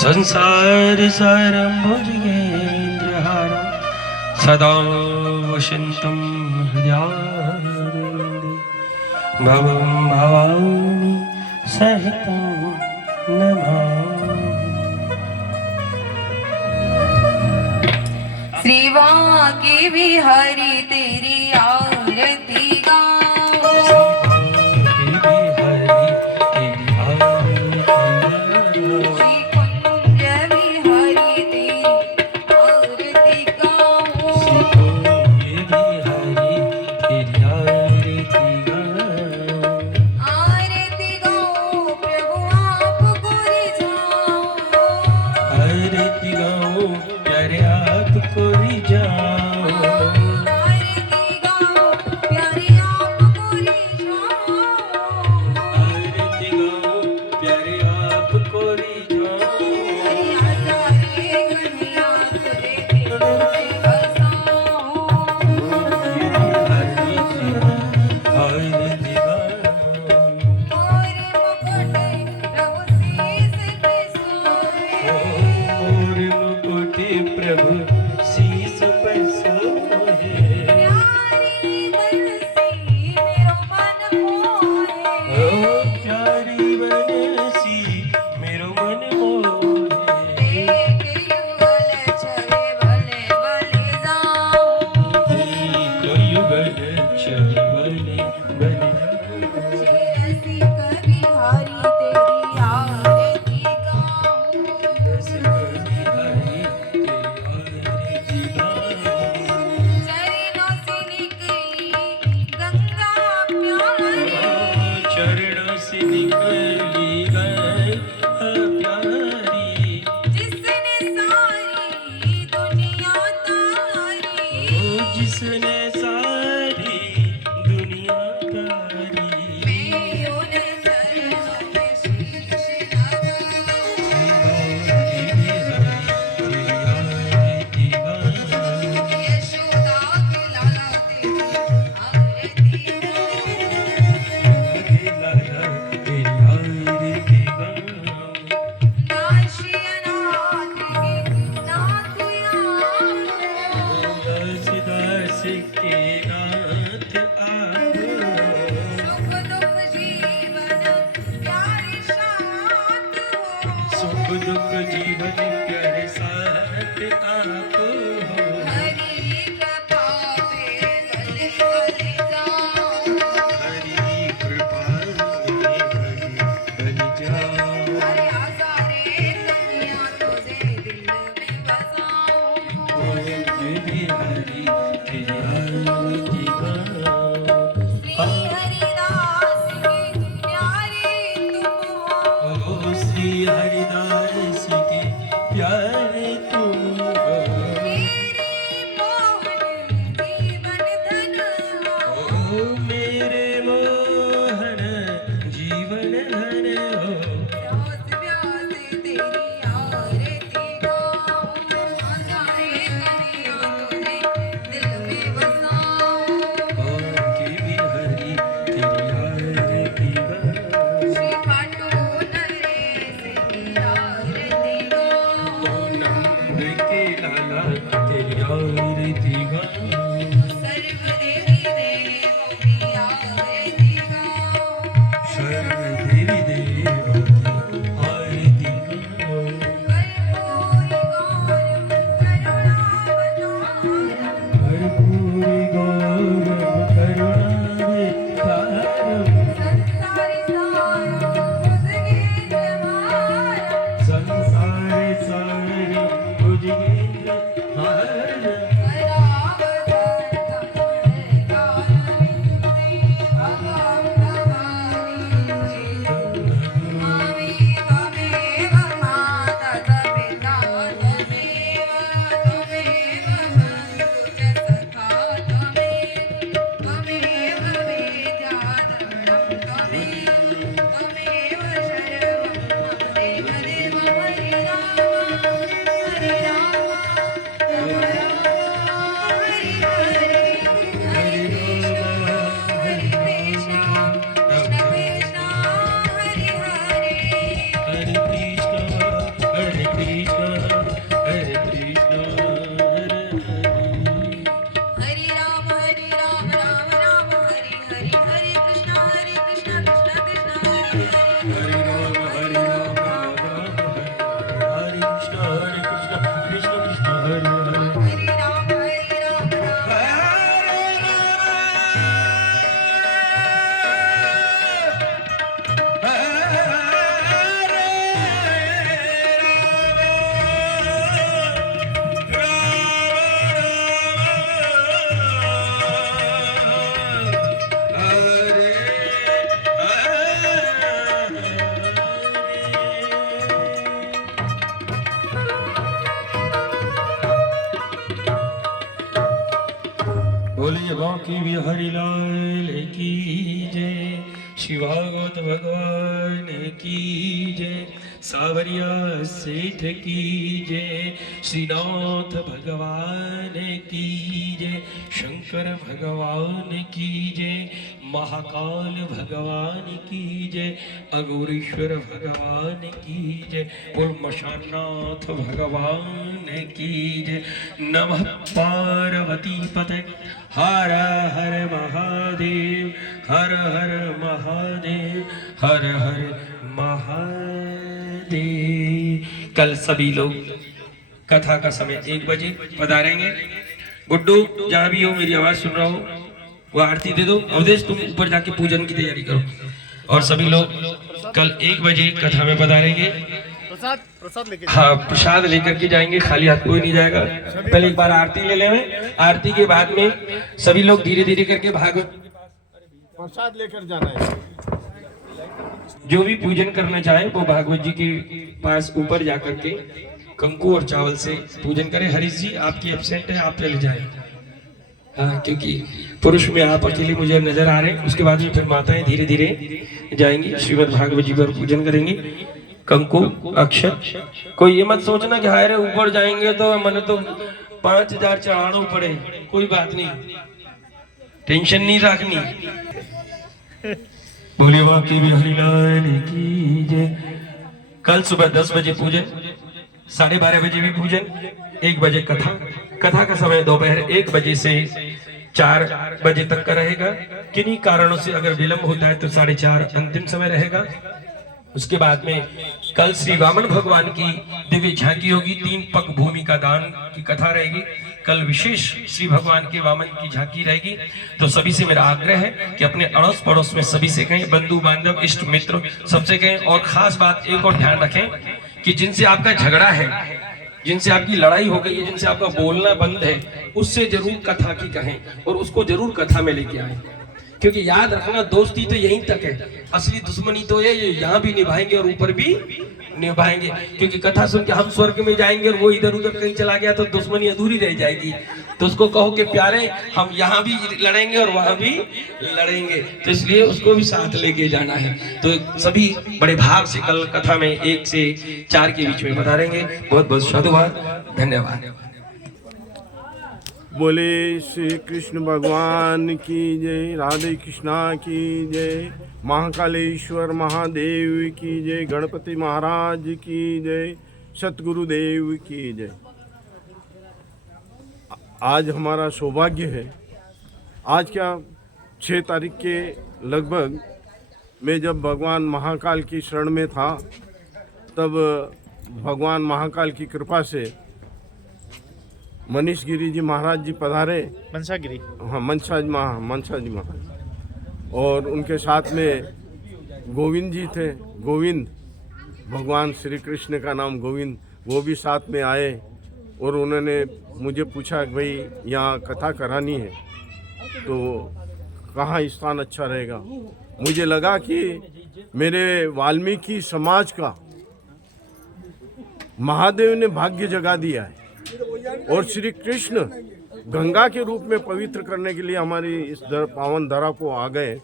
संसार सारं भुजगेन्द्रहारं सदा वसन्तं हृदयारविन्दे भवं भवानी सहितं नमामि। श्री वांके बिहारी तेरी आरती बोलिए बांके बिहारी लाल की जय, श्री भागवत भगवान की जय, सावरिया सेठ की जय, श्रीनाथ भगवान की जय, शंकर भगवान की जय, महाकाल भगवान की जय, अघोरेश्वर भगवान की जय, बोल मशानाथ भगवान की जय। नमः पार्वती पते, हर हर महादेव, हर हर महादेव, हर हर महादेव। कल सभी लोग कथा का समय 1 बजे पधारेंगे। गुड्डू जहाँ भी हो, मेरी आवाज सुन रहा हो, वो आरती दे दो। अवधेश तुम ऊपर जाके पूजन की तैयारी करो। और सभी लोग कल 1 बजे कथा में पधारेंगे। प्रसाद लेके हाँ, प्रसाद लेकर के जाएंगे, खाली हाथ कोई नहीं जाएगा। पहले एक बार आरती ले लेंगे, आरती के बाद में सभी लोग धीरे धीरे करके भागवत प्रसाद लेकर जाना है। जो भी पूजन करना चाहे वो भागवत जी के पास ऊपर जाकर के कंकु और चावल से पूजन करें। हरीश जी आपकी एब्सेंट है, आप चले जाएं। हाँ, क्योंकि पुरुष में आप अकेले मुझे नजर आ रहे हैं। उसके बाद में फिर माताएं धीरे धीरे जाएंगी, श्रीमद् भागवत जी पर पूजन करेंगे। कंकु अक्षत, कोई ये मत सोचना कि हाय रे ऊपर जाएंगे तो मैंने तो 5000 चढ़ाना पड़े, कोई बात नहीं, टेंशन नहीं रखनी। बोले बांके बिहारी लाल की जय। कल सुबह 10 बजे पूजन, 12:30 बजे भी पूजन, 1 बजे कथा। कथा का समय दोपहर 1 बजे से 4 बजे तक का रहेगा। किन्हीं कारणों से अगर विलंब होता है तो 4:30 अंतिम समय रहेगा। उसके बाद में कल श्री वामन भगवान की दिव्य झांकी होगी। 3 पग भूमि का दान की कथा रहेगी। कल विशेष श्री भगवान के वामन की झांकी रहेगी। तो सभी से मेरा आग्रह है कि अपने अड़ोस पड़ोस में सभी से कहें, बंधु बांधव इष्ट मित्र सबसे कहें। और खास बात एक और ध्यान रखें कि जिनसे आपका झगड़ा है, जिनसे आपकी लड़ाई हो गई है, जिनसे आपका बोलना बंद है, उससे जरूर कथा की कहें और उसको जरूर कथा में लेके आए। क्योंकि याद रखना, दोस्ती तो यहीं तक है, असली दुश्मनी तो ये यहाँ भी निभाएंगे और ऊपर भी निभाएंगे। क्योंकि कथा सुन के हम स्वर्ग में जाएंगे और वो इधर उधर कहीं चला गया तो दुश्मनी अधूरी रह जाएगी। तो उसको कहो कि प्यारे हम यहाँ भी लड़ेंगे और वहां भी लड़ेंगे, तो इसलिए उसको भी साथ लेके जाना है। तो सभी बड़े भाव से कल कथा में 1 से 4 के बीच में पधारेंगे। बहुत बहुत साधुवाद, धन्यवाद। बोले श्री कृष्ण भगवान की जय, राधे कृष्णा की जय, महाकालेश्वर महादेव की जय, गणपति महाराज की जय, सतगुरुदेव की जय। आज हमारा सौभाग्य है, आज क्या 6 तारीख के लगभग मैं जब भगवान महाकाल की शरण में था, तब भगवान महाकाल की कृपा से मनीष गिरी जी महाराज जी पधारे। मनसा गिरी, हाँ, मनसा जी महाराज, और उनके साथ में गोविंद जी थे। गोविंद, भगवान श्री कृष्ण का नाम गोविंद, वो भी साथ में आए। और उन्होंने मुझे पूछा कि भाई यहाँ कथा करानी है तो कहाँ स्थान अच्छा रहेगा। मुझे लगा कि मेरे वाल्मीकि समाज का महादेव ने भाग्य जगा दिया है और श्री कृष्ण गंगा के रूप में पवित्र करने के लिए हमारी इस पावन धरा को आ गए।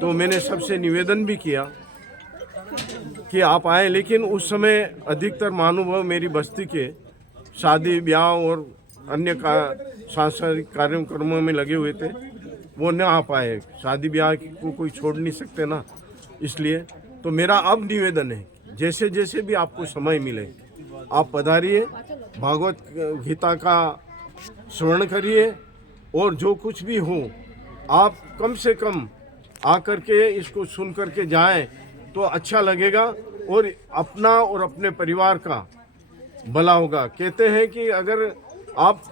तो मैंने सबसे निवेदन भी किया कि आप आए, लेकिन उस समय अधिकतर महानुभाव मेरी बस्ती के शादी ब्याह और अन्य सांस्कृतिक कार्यक्रमों में लगे हुए थे, वो न आ पाए। शादी ब्याह को कोई छोड़ नहीं सकते ना, इसलिए तो मेरा अब निवेदन है जैसे जैसे भी आपको समय मिले आप पधारिए, भागवत गीता का श्रवण करिए और जो कुछ भी हो आप कम से कम आकर के इसको सुन करके जाएं तो अच्छा लगेगा और अपना और अपने परिवार का भला होगा। कहते हैं कि अगर आप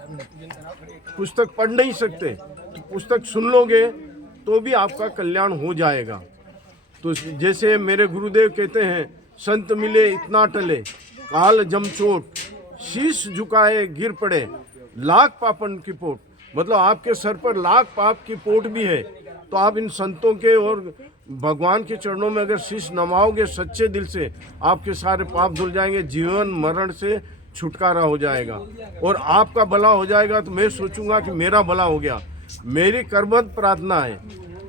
पुस्तक पढ़ नहीं सकते तो पुस्तक सुन लोगे तो भी आपका कल्याण हो जाएगा। तो जैसे मेरे गुरुदेव कहते हैं, संत मिले इतना टले, काल जमचोट, शीश झुकाए गिर पड़े, लाख पापन की पोट। मतलब आपके सर पर लाख पाप की पोट भी है, तो आप इन संतों के और भगवान के चरणों में अगर शीश नवाओगे सच्चे दिल से, आपके सारे पाप धुल जाएंगे, जीवन मरण से छुटकारा हो जाएगा और आपका भला हो जाएगा। तो मैं सोचूंगा कि मेरा भला हो गया। मेरी करबद्ध प्रार्थना है,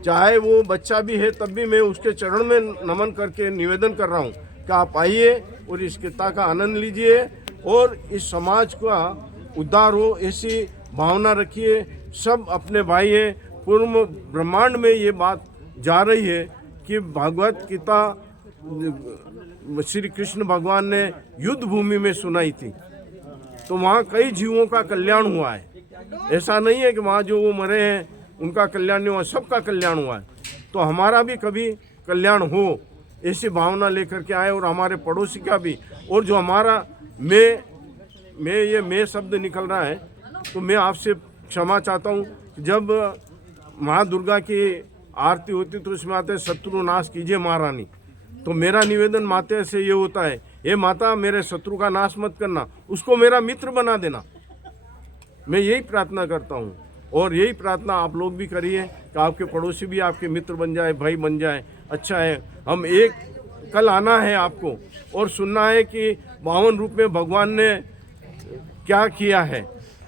चाहे वो बच्चा भी है तब भी मैं उसके चरण में नमन करके निवेदन कर रहा हूँ कि आप आइए और इस कथा का आनंद लीजिए और इस समाज का उद्धार हो ऐसी भावना रखिए। सब अपने भाई हैं, पूर्ण ब्रह्मांड में ये बात जा रही है कि भगवत गीता श्री कृष्ण भगवान ने युद्ध भूमि में सुनाई थी, तो वहाँ कई जीवों का कल्याण हुआ है। ऐसा नहीं है कि वहाँ जो वो मरे हैं उनका कल्याण नहीं हुआ, सबका कल्याण हुआ है। तो हमारा भी कभी कल्याण हो ऐसी भावना लेकर के आए और हमारे पड़ोसी का भी। और जो हमारा मैं शब्द निकल रहा है तो मैं आपसे क्षमा चाहता हूँ। जब माँ दुर्गा की आरती होती तो उसमें आते शत्रु नाश कीजिए महारानी, तो मेरा निवेदन माता से ये होता है, ये माता मेरे शत्रु का नाश मत करना, उसको मेरा मित्र बना देना। मैं यही प्रार्थना करता हूँ और यही प्रार्थना आप लोग भी करिए कि आपके पड़ोसी भी आपके मित्र बन जाए, भाई बन जाए। अच्छा है, हम एक कल आना है आपको और सुनना है कि 52 रूप में भगवान ने क्या किया है।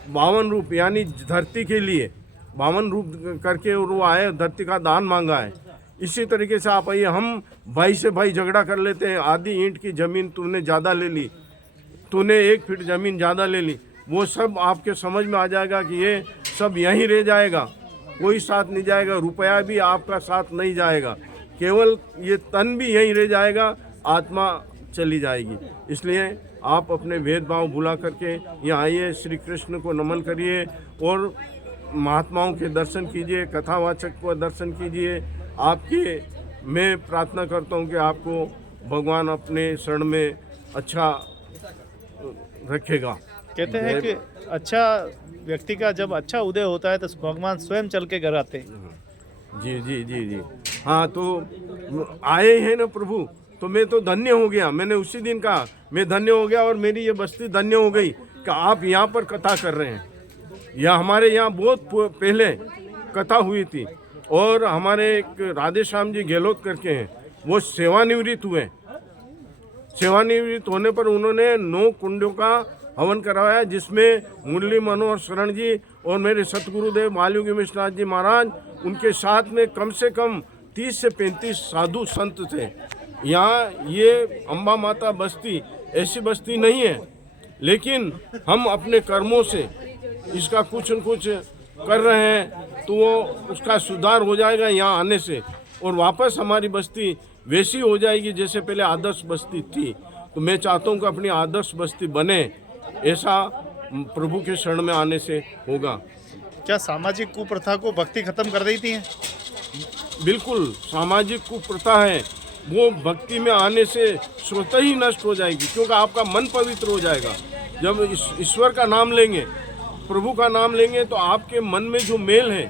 52 रूप यानी धरती के लिए 52 रूप करके और वो आए, धरती का दान मांगा है। इसी तरीके से आप आइए, हम भाई से भाई झगड़ा कर लेते हैं, आधी ईंट की ज़मीन तूने ज़्यादा ले ली, तूने 1 फीट ज़मीन ज़्यादा ले ली, वो सब आपके समझ में आ जाएगा कि ये सब यहीं रह जाएगा, कोई साथ नहीं जाएगा, रुपया भी आपका साथ नहीं जाएगा, केवल ये तन भी यहीं रह जाएगा, आत्मा चली जाएगी। इसलिए आप अपने भेदभाव भुला करके यहाँ आइए, श्री कृष्ण को नमन करिए और महात्माओं के दर्शन कीजिए, कथावाचक को दर्शन कीजिए। आपके मैं प्रार्थना करता हूँ कि आपको भगवान अपने शरण में अच्छा रखेगा। कहते हैं कि अच्छा व्यक्ति का जब अच्छा उदय होता है तो भगवान स्वयं चल के घर आते हैं। जी जी जी जी हाँ, तो आए हैं ना प्रभु, तो मैं तो धन्य हो गया। मैंने उसी दिन कहा मैं धन्य हो गया और मेरी ये बस्ती धन्य हो गई कि आप यहाँ पर कथा कर रहे हैं। यह हमारे यहाँ बहुत पहले कथा हुई थी और हमारे एक राधे श्याम जी गहलोत करके हैं, वो सेवानिवृत्त हुए। सेवानिवृत्त होने पर उन्होंने 9 कुंडों का हवन करवाया, जिसमें मुरली मनोहर शरण जी और मेरे सतगुरुदेव मालयोगी मिश्रनाथ जी महाराज, उनके साथ में कम से कम 30 से 35 साधु संत थे। यहाँ ये अम्बा माता बस्ती ऐसी बस्ती नहीं है, लेकिन हम अपने कर्मों से इसका कुछ न कुछ कर रहे हैं तो वो उसका सुधार हो जाएगा यहाँ आने से, और वापस हमारी बस्ती वैसी हो जाएगी जैसे पहले आदर्श बस्ती थी। तो मैं चाहता हूँ कि अपनी आदर्श बस्ती बने, ऐसा प्रभु के शरण में आने से होगा। क्या सामाजिक कुप्रथा को भक्ति खत्म कर देती है? बिल्कुल, सामाजिक कुप्रथा है वो भक्ति में आने से स्वतः ही नष्ट हो जाएगी, क्योंकि आपका मन पवित्र हो जाएगा। जब ईश्वर का नाम लेंगे, प्रभु का नाम लेंगे, तो आपके मन में जो मेल है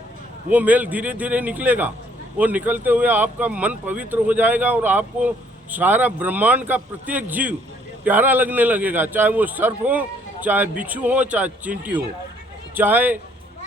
वो मेल धीरे धीरे निकलेगा और निकलते हुए आपका मन पवित्र हो जाएगा और आपको सारा ब्रह्मांड का प्रत्येक जीव प्यारा लगने लगेगा, चाहे वो सर्प हो, चाहे बिच्छू हो, चाहे चींटी हो, चाहे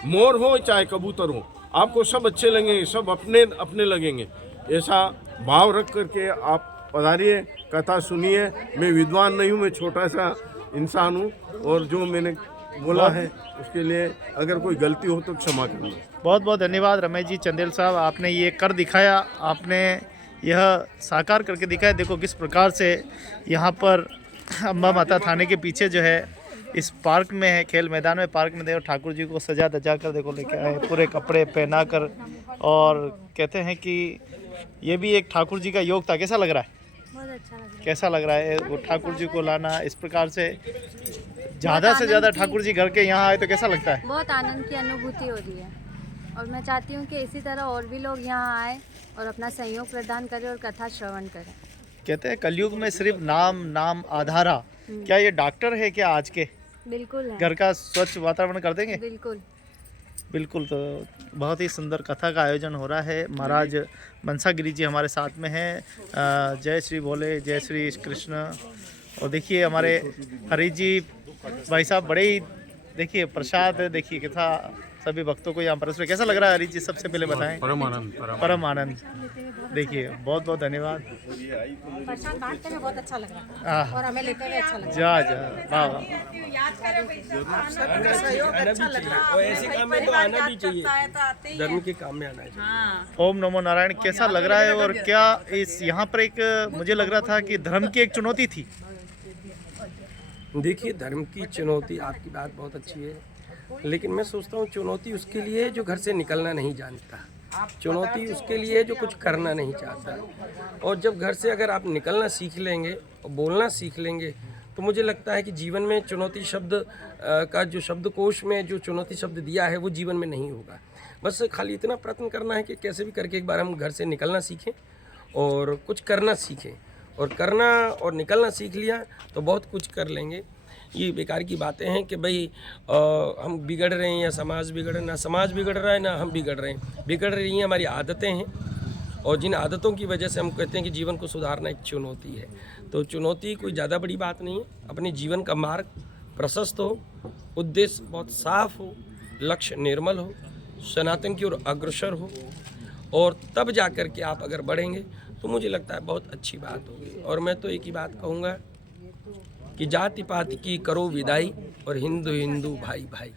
मोर हो, चाहे कबूतर हो, आपको सब अच्छे लगेंगे, सब अपने अपने लगेंगे। ऐसा भाव रख करके आप पधारिए, कथा सुनिए। मैं विद्वान नहीं हूँ, मैं छोटा सा इंसान हूँ और जो मैंने बोला है उसके लिए अगर कोई गलती हो तो क्षमा करना। बहुत बहुत धन्यवाद रमेश जी चंदेल साहब, आपने ये कर दिखाया, आपने यह साकार करके दिखाया। देखो किस प्रकार से यहाँ पर अम्बा माता थाने के पीछे जो है इस पार्क में है, खेल मैदान में, पार्क में देखो ठाकुर जी को सजा धजा कर देखो लेके आए, पूरे कपड़े पहना कर, और कहते हैं कि ये भी एक ठाकुर जी का योग था। कैसा लग रहा है? बहुत अच्छा लग रहा है। कैसा लग रहा है वो ठाकुर जी को लाना इस प्रकार से, ज़्यादा से ज़्यादा ठाकुर जी घर के यहाँ आए तो कैसा लगता है? बहुत आनंद की अनुभूति हो रही है और मैं चाहती हूँ कि इसी तरह और भी लोग यहाँ आए और अपना सहयोग प्रदान करें और कथा श्रवण करें। कहते हैं कलयुग में सिर्फ नाम नाम आधारा, क्या ये डॉक्टर है क्या आज के? बिल्कुल है, घर का स्वच्छ वातावरण कर देंगे? बिल्कुल। बिल्कुल। तो बहुत ही सुंदर कथा का आयोजन हो रहा है। महाराज मनसागिरी जी हमारे साथ में हैं। जय श्री भोले, जय श्री कृष्ण। और देखिए हमारे हरी जी भाई साहब बड़े ही, देखिए प्रसाद देखिए कैसा सभी भक्तों को यहाँ पर। उसमें कैसा लग रहा है हरीश जी, सबसे पहले बताएं। परम आनंद। देखिए बहुत बहुत धन्यवाद। प्रसाद बांटते हुए बहुत अच्छा लग रहा है हाँ, और हमें लेते हुए अच्छा लग रहा जा जा, वाह वाह। और ऐसे काम में तो आना भी चाहिए, धर्म के काम में आना चाहिए। ओम नमो नारायण। कैसा लग रहा है और क्या इस यहाँ पर एक मुझे लग रहा था कि धर्म की एक चुनौती थी। देखिए, धर्म की चुनौती, आपकी बात बहुत अच्छी है, लेकिन मैं सोचता हूँ चुनौती उसके लिए है जो घर से निकलना नहीं जानता, चुनौती उसके लिए है जो कुछ करना नहीं चाहता। और जब घर से अगर आप निकलना सीख लेंगे और बोलना सीख लेंगे तो मुझे लगता है कि जीवन में चुनौती शब्द का जो शब्दकोश में जो चुनौती शब्द दिया है वो जीवन में नहीं होगा। बस खाली इतना प्रयत्न करना है कि कैसे भी करके एक बार हम घर से निकलना सीखें और कुछ करना सीखें, और करना और निकलना सीख लिया तो बहुत कुछ कर लेंगे। ये बेकार की बातें हैं कि भाई हम बिगड़ रहे हैं या समाज बिगड़ रहा है, ना समाज बिगड़ रहा है ना हम बिगड़ रहे हैं। बिगड़ रही हैं हमारी आदतें हैं, और जिन आदतों की वजह से हम कहते हैं कि जीवन को सुधारना एक चुनौती है। तो चुनौती कोई ज़्यादा बड़ी बात नहीं है, अपने जीवन का मार्ग प्रशस्त हो, उद्देश्य बहुत साफ हो, लक्ष्य निर्मल हो, सनातन की ओर अग्रसर हो, और तब जा कर के आप अगर बढ़ेंगे तो मुझे लगता है बहुत अच्छी बात होगी। और मैं तो एक ही बात कहूँगा कि जाति पाति की करो विदाई और हिंदू हिंदू भाई भाई,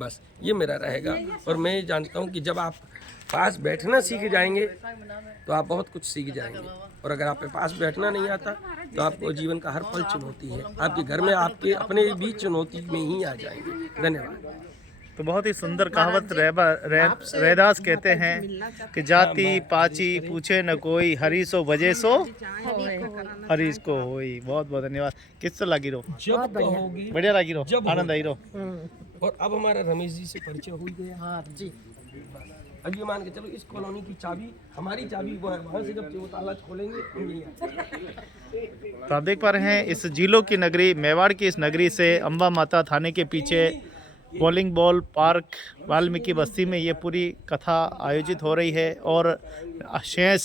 बस ये मेरा रहेगा। और मैं जानता हूँ कि जब आप पास बैठना सीख जाएंगे तो आप बहुत कुछ सीख जाएंगे, और अगर आपके पास बैठना नहीं आता तो आपको जीवन का हर पल चुनौती है, आपके घर में आपके अपने भी चुनौती में ही आ जाएंगे। धन्यवाद। तो बहुत ही सुंदर कहावत रैदास कहते हैं कि जाति पाची पूछे न कोई, हरी सो बजे सो हरीश को होई। बहुत बहुत धन्यवाद। किस तरह लगी रहो? जब कहोगी, बढ़िया लगी रहो, जब आनंद आई रहो। और अब हमारा रमेश जी से परिचय हो गया। हाँ जी, अब ये मान के चलो इस कॉलोनी की चाबी हमारी चाबी वो है, वहाँ से जब वो ताला खोलेंगे हम यहीं आ जाएंगे। तो आप देख पा रहे हैं इस झीलों की नगरी, मेवाड़ की इस नगरी से अम्बा माता थाने के पीछे बॉलिंग बॉल पार्क वाल्मीकि बस्ती में ये पूरी कथा आयोजित हो रही है। और शेष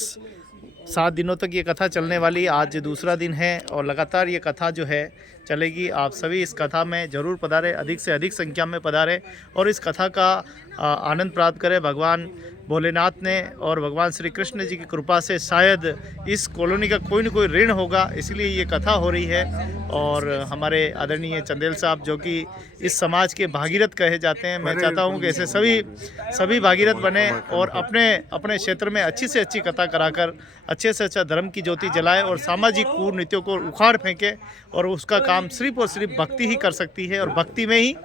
7 दिनों तक ये कथा चलने वाली, आज दूसरा दिन है और लगातार ये कथा जो है चलेगी। आप सभी इस कथा में ज़रूर पधारें, अधिक से अधिक संख्या में पधारें और इस कथा का आनंद प्राप्त करें। भगवान भोलेनाथ ने और भगवान श्री कृष्ण जी की कृपा से शायद इस कॉलोनी का कोई न कोई ऋण होगा, इसलिए ये कथा हो रही है। और हमारे आदरणीय चंदेल साहब जो कि इस समाज के भागीरथ कहे जाते हैं, मैं चाहता हूँ कि ऐसे सभी भागीरथ बने और अपने क्षेत्र में अच्छी से अच्छी कथा कराकर अच्छे से अच्छा धर्म की ज्योति जलाए और सामाजिक कुरीतियों को उखाड़ फेंके। और उसका काम सिर्फ और सिर्फ भक्ति ही कर सकती है, और भक्ति में ही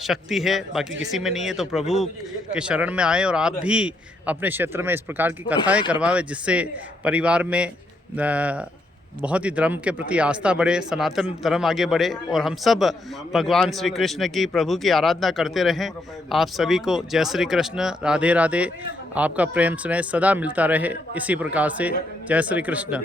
शक्ति है, बाकी किसी में नहीं है। तो प्रभु के शरण में आए और आप भी अपने क्षेत्र में इस प्रकार की कथाएं करवाएं, जिससे परिवार में बहुत ही धर्म के प्रति आस्था बढ़े, सनातन धर्म आगे बढ़े और हम सब भगवान श्री कृष्ण की, प्रभु की आराधना करते रहें। आप सभी को जय श्री कृष्ण, राधे राधे। आपका प्रेम स्नेह सदा मिलता रहे। इसी प्रकार से जय श्री कृष्ण।